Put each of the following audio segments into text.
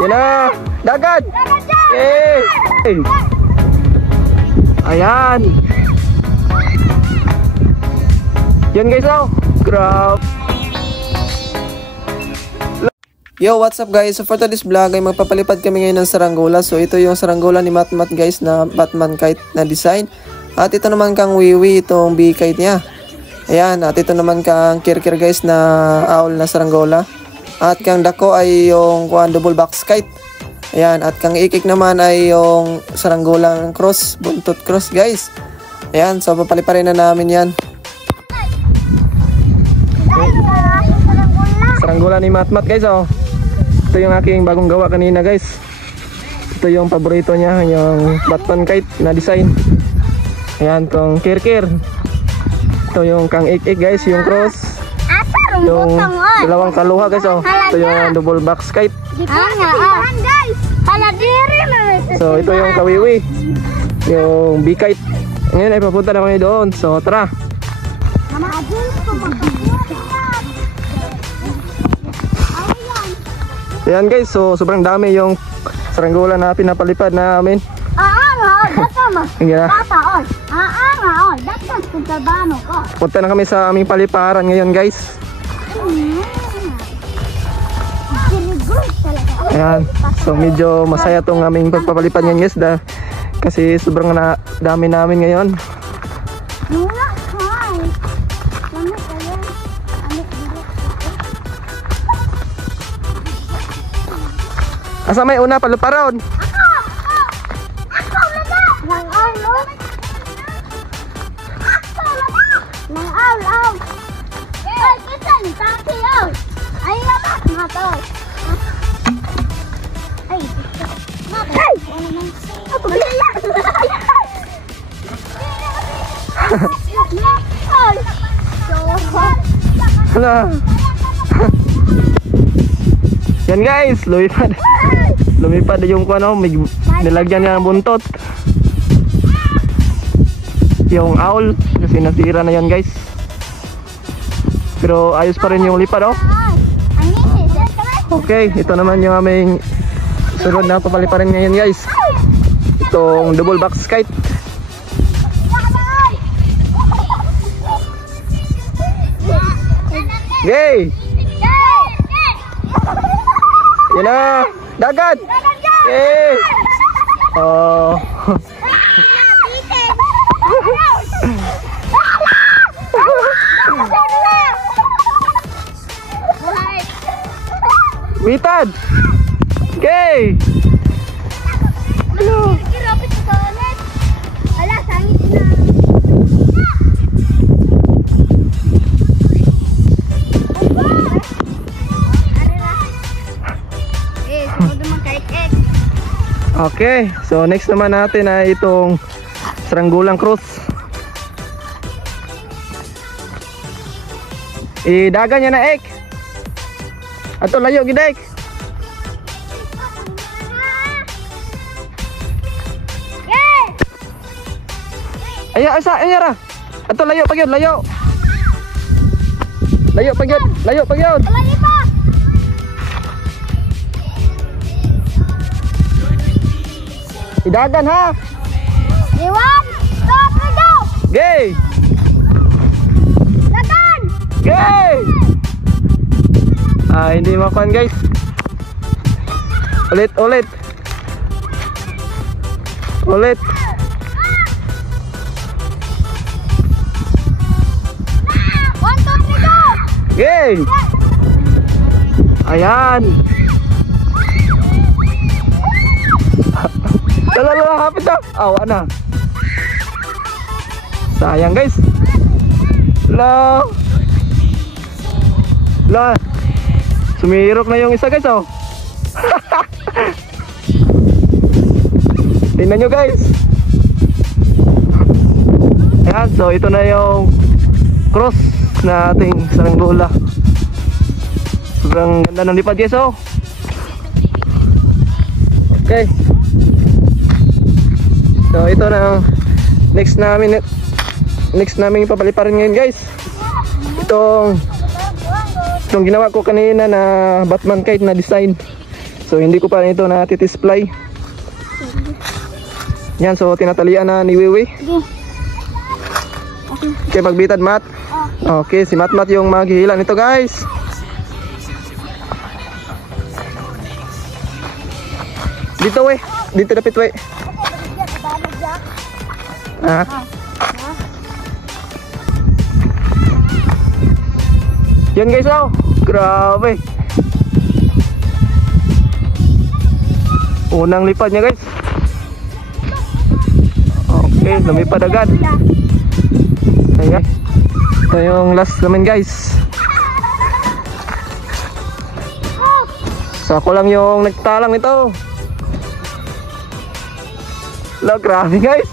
Yan na. Dagat. Okay. Ayan. Yan guys, oh. Grab. Yo, what's up guys? So for today's vlog ay magpapalipad kami ngayon ng saranggola. So ito yung saranggola ni Matmat guys na Batman kite na design. At ito naman kang Wiwi, itong B-kite niya. Ayan, at ito naman kang Kirkir guys na owl na saranggola. At kang Dako ay yung double box kite. Ayan, at kang Ikik naman ay yung saranggolang cross, buntot cross guys. Ayan, so papaliparin na namin yan. Saranggola ni Matmat guys, oh. Ito yung aking bagong gawa kanina guys. Ito yung paborito niya, yung Batman kite na design. Ayan, tong Kirkir. Ito yung kang Ik-Ik guys, yung cross. Yung dalawang kaluha guys, oh. Ito yung double box kite. So ito yung Kawiwi, yung B-kite. Ngayon ay papunta na kami doon. So tara. Ayan guys, so sobrang dami yung saranggola na pinapalipad namin. Punta na kami sa aming paliparan ngayon guys. Ayan, so medyo masaya tong aming pagpapalipad ngayon guys, kasi sobrang dami namin ngayon. Asa may una paluparon? Hala. Yan guys, lumipad yung ano, may nilagyan niya ng buntot. Yung owl kasi nasira na yan guys. Pero ayos pa rin yung lipad, oh. Okay, ito naman yung aming sunod na papaliparin ngayon guys. Itong double box kite. Yay! Yan na! Dagat! Yay! Oh. Witad! Okay! Hello! Okay, so next naman natin ay itong saranggolang cross. Idagan niya na ek. Ato layo gid ek. Ayo asa anyara. Ato layo pagyud, layo. Layo pagyud, layo pagyud. Idagan ha. Iwan, stop, go. Gay. Dagan. Gay. Hindi makuan guys. Ulit. One, two, three, go. Gay. Ayan. Lala, hapit na. Awa na. Sayang guys. La. Sumirok na yung isa guys, oh. Tingnan nyo guys. Ayan, so ito na yung cross na ating saranggola. Sobrang ganda ng lipad guys, oh. Okay. So ito na next namin papaliparin ngayon guys. Itong ginawa ko kanina na Batman kite na design. So hindi ko pa ito natitisply. Yan, so tinatalian na ni Wiwi. Okay, magbitad Mat. Okay, si Mat yung maghihila nito guys. Dito we, dito dapit we. Yan guys, oh, grabe. Unang lipad niya guys. Okay, lumipad agad. Ayan. Ito yung last namin guys. So ako lang yung nagtalang nito. Lo, grabe guys.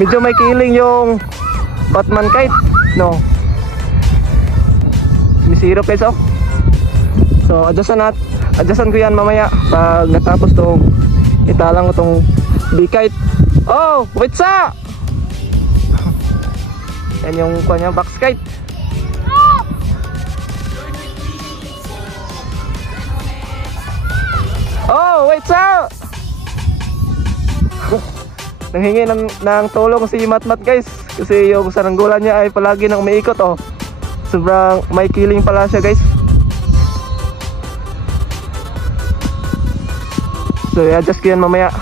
Medyo may killing yung Batman kite, no? Sinisirap guys, oh. So adjustan ko yan mamaya pag natapos tong italang ko tong B-kite. Oh, wait sa! Yan yung kanya box kite. Oh, wait sa! Nanghingi ng tulong si Matmat guys, kasi yung saranggola niya ay palagi nang umiikot, oh. Sobrang may killing pala siya guys. So i-adjust ko yan mamaya.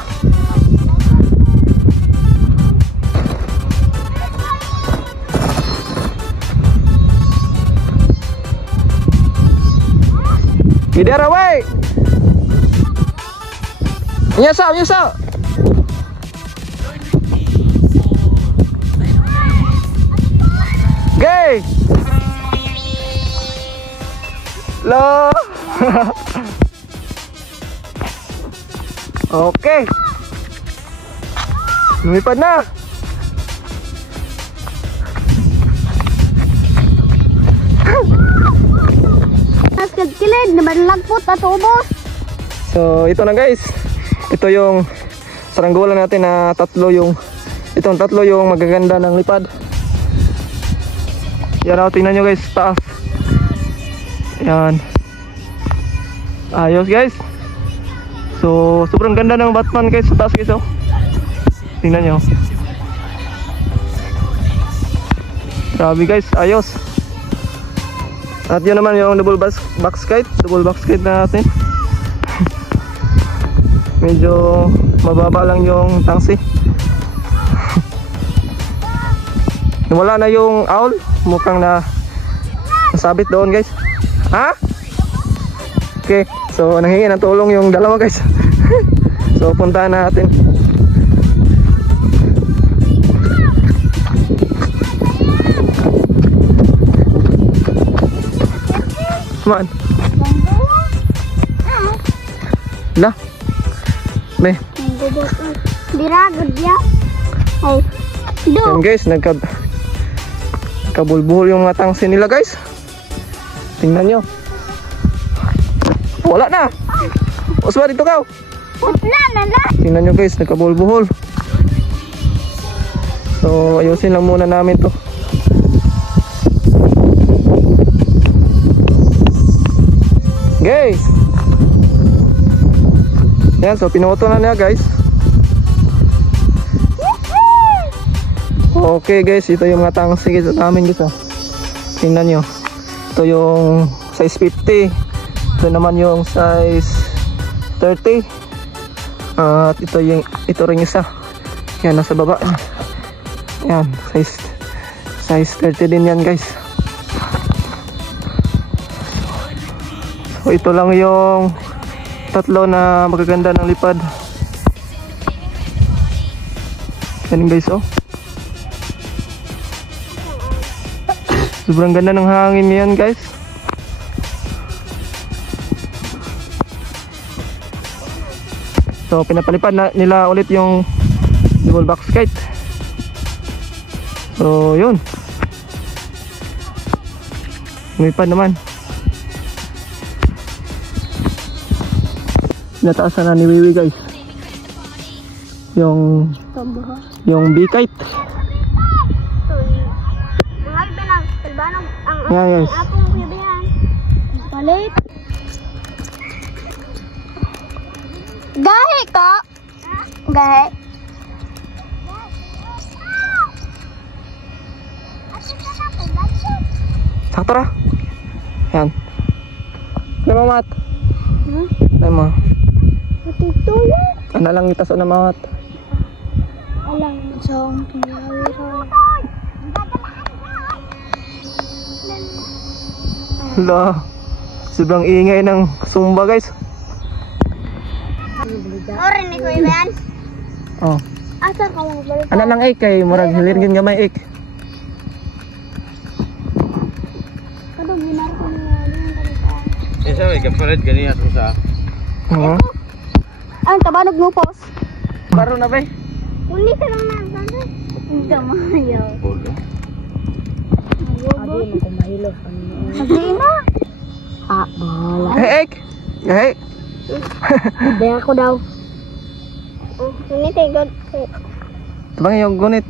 Get away! Nyasa. Gay! Lo! Okay. Lumipad na. Kilid, nabalagpot at ubos. So ito na guys. Ito yung saranggola natin na tatlo yung magaganda ng lipad. Yan, tingnan nyo guys, taas. Yan. Ayos guys. So sobrang ganda ng Batman guys sa taas guys, oh. Tingnan nyo. Grabe guys, ayos. At yun naman yung double box kite natin. Medyo mababa lang yung tangsi. Wala na yung owl, mukhang nasabit doon guys. Ha? Okay, so nanghingi ng tulong yung dalawa guys. So puntahan natin. Come on. Lah. Be. Diragod ya. Oh. Yan guys, nagkabulbuhol yung mga tangsi nila guys. Tingnan nyo. Wala na. Uswa dito ka. Tingnan nyo guys, nagkabulbuhol. So ayusin lang muna namin to. Guys. Yan, so pinuto na niya guys. Okay guys, ito yung mga tangsi guys namin guys, oh. Tingnan nyo. Ito yung size 50. Ito naman yung size 30. At ito rin isa. Yan, nasa baba. Yan, size 30 din yan guys. So ito lang yung tatlo na magaganda ng lipad. Yan guys, oh. Sobrang ganda ng hangin yan guys. So pinapalipad nila ulit yung double box kite. So yun, lumipad naman. Nataasan na ni Wiwi guys yung B-kite. Yeah, guys. Palit. Gahi ka? Gahi. Sakto ra. Yan. Kaya mamat. Kaya mo. Matutuyo. Ano lang itaso na mamat. Alam, saan tumawiro. Hala. Sobrang ingay ng sumba guys. Orin ni Kuya Ben. Oh. Asa ka mo balik? Ano lang kay murag hilirgin gamay Kadong ginar ko niya din Isa may kapalit gani ato sa. Oo. Ang tabanog mo pos. Baro na bay. Uli ka lang na banda. Hindi mahayaw. Polo. Adi mo kumahilo. Adi mo. Ah, bola. Hey, hey. Daya ko daw. Oh, ini tegod. Tabang yung gunit.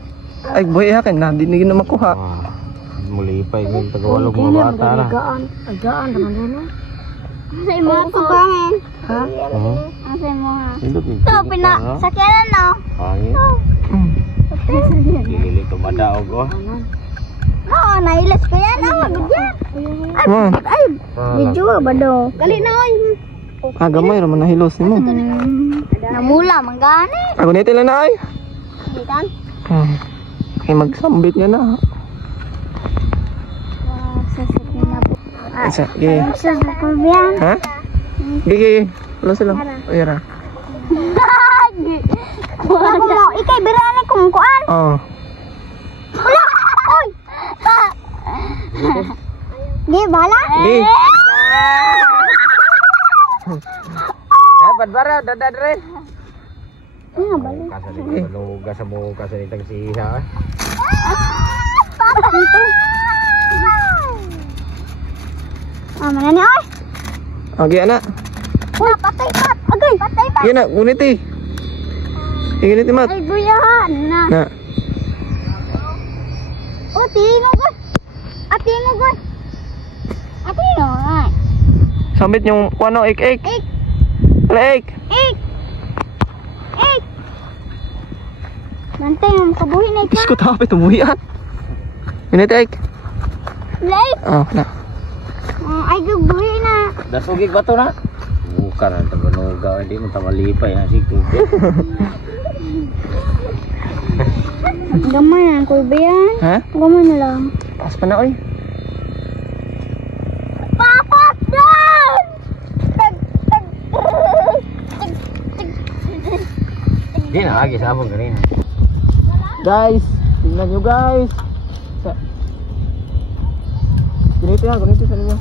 Ay boy akin na di na makuha. Muli pa yung tagawalog mga bata na. Agaan naman na. Asa imo ko kangen. Ha? Asa imo ha? To pina sakyanan no. Hangin. Dili tumadaog oh. Oo, nailas ko yan. Magod yan. Ay, video ba do? Gali na oy. Gamay raman na hilos nimo. Namula manggani. Agunit lang na ay. Di kan? Ay magsambit niya na. Sasakyan na po. Isa, gigi. Sasakyan yan. Ha? Gigi. Wala sila. Ayara. Wala ko mo. Ikay, birane kong kuan. Oo. Wala! Oy! Di, bala? Di. Dapat bara dadad rin. Ah, bala. Kasali ko sa mo kasalitang siha. Papa dito. Ah, mana ni oy? Okay ana. Uy, patay pat. Agay, patay pat. Yan na, gunit eh. Gunit mat. Ay, guyahan na. Na. Oh, tingo ko. Tingo ko. Tingo, ay. Sambit yung kuano ik. Ik. Wala ik. Ik. Ik. Nantay mo kabuhin na ito. Diyos ko tapit umuhian. Gunit ik. Like. Oh, na. Ay, gubuhin na. Dasugig ba to na? Bukan ang taganuga. Hindi mo tamalipay na si Kuya. Gamay na, Kuya Ben. Ha? Gamay na lang. Pas pa na oy. Papat down! Hindi na lagi sabong ganina. Guys, tingnan nyo guys. Gunit ya, gunit sa ninyo.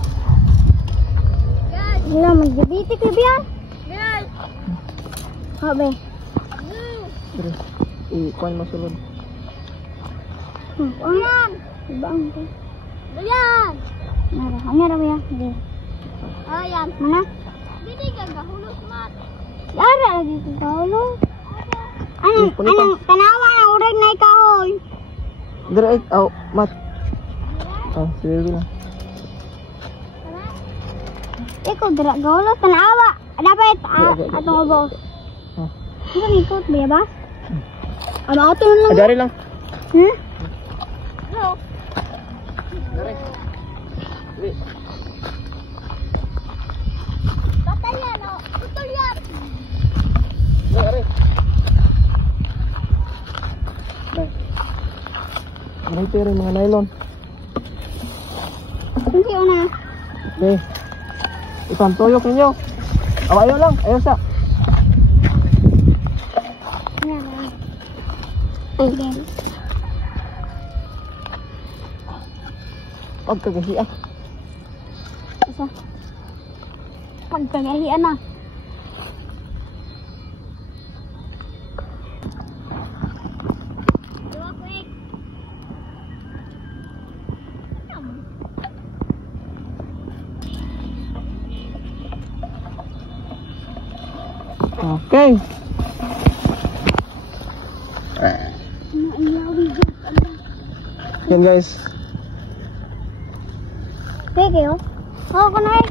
Wala, mag-debiti Kuya Ben. Habi. Dire. Kuan mo sulod. Ayan! Ibang ko. Ayan! Nara, hanya ba yan? Hindi. Ayan. Mana? Hindi ka gahulos mat. Yara, lagi ka gahulos. Anong tanawa na urag na ikahoy? Dire ik, oh, mat. Oh, sige na. Ikaw, dira gahulos, tanawa. Dapat, atong ubos. Ano ang ikot, ba ba? Ano ito lang? Adari lang. Hmm? Hello? Patay yan, o. Putol yan. Gunit rin mga nylon. Hindi o na. Okay. Isang tuyok ninyo. Ayaw lang, ayaw sa. Yan na. Again. Pagkagahian. Isa. Pagkagahian na. Okay. Yan guys. Okay kayo? Oo, kunay.